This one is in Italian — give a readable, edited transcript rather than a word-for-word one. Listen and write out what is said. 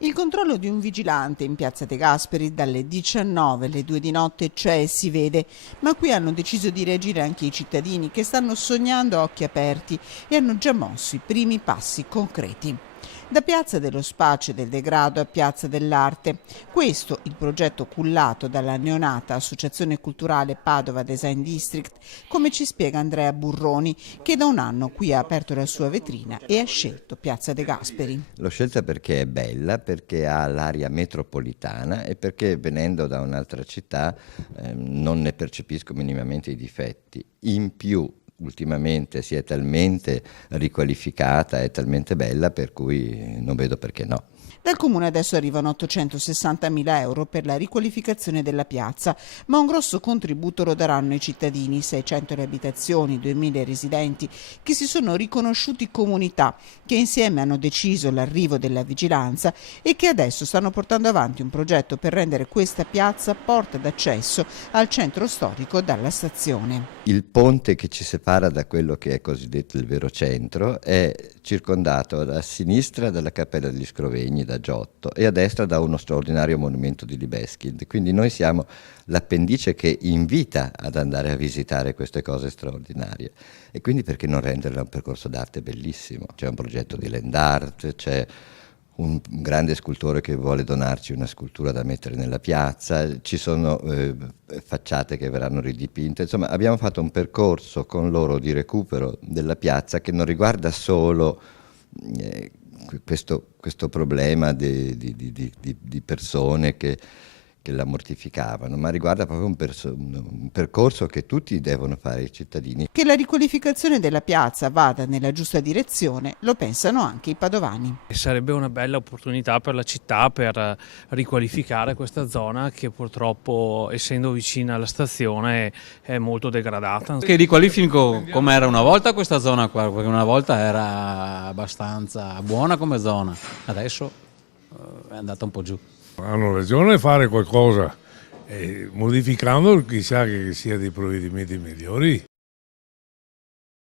Il controllo di un vigilante in piazza De Gasperi dalle 19 alle 2 di notte c'è e si vede, ma qui hanno deciso di reagire anche i cittadini che stanno sognando a occhi aperti e hanno già mosso i primi passi concreti. Da Piazza dello Spaccio e del Degrado a Piazza dell'Arte. Questo il progetto cullato dalla neonata Associazione Culturale Padova Design District, come ci spiega Andrea Burroni, che da un anno qui ha aperto la sua vetrina e ha scelto Piazza De Gasperi. L'ho scelta perché è bella, perché ha l'aria metropolitana e perché venendo da un'altra città non ne percepisco minimamente i difetti. In più, ultimamente si è talmente riqualificata, è talmente bella per cui non vedo perché no. Dal Comune adesso arrivano 860.000 euro per la riqualificazione della piazza, ma un grosso contributo lo daranno i cittadini, 600 le abitazioni, 2.000 i residenti, che si sono riconosciuti comunità, che insieme hanno deciso l'arrivo della vigilanza e che adesso stanno portando avanti un progetto per rendere questa piazza porta d'accesso al centro storico dalla stazione. Il ponte che ci separa da quello che è cosiddetto il vero centro è circondato a sinistra dalla Cappella degli Scrovegni, da Giotto, e a destra da uno straordinario monumento di Libeskind. Quindi noi siamo l'appendice che invita ad andare a visitare queste cose straordinarie. E quindi perché non renderla un percorso d'arte bellissimo? C'è un progetto di land art, c'è un grande scultore che vuole donarci una scultura da mettere nella piazza, ci sono facciate che verranno ridipinte, insomma abbiamo fatto un percorso con loro di recupero della piazza che non riguarda solo questo problema di persone che la mortificavano, ma riguarda proprio un percorso che tutti devono fare, i cittadini. Che la riqualificazione della piazza vada nella giusta direzione lo pensano anche i padovani. Sarebbe una bella opportunità per la città per riqualificare questa zona che purtroppo, essendo vicina alla stazione, è molto degradata. Che riqualifico come era una volta questa zona qua, perché una volta era abbastanza buona come zona, adesso è andata un po' giù. Hanno ragione a fare qualcosa, modificando chissà che sia dei provvedimenti migliori.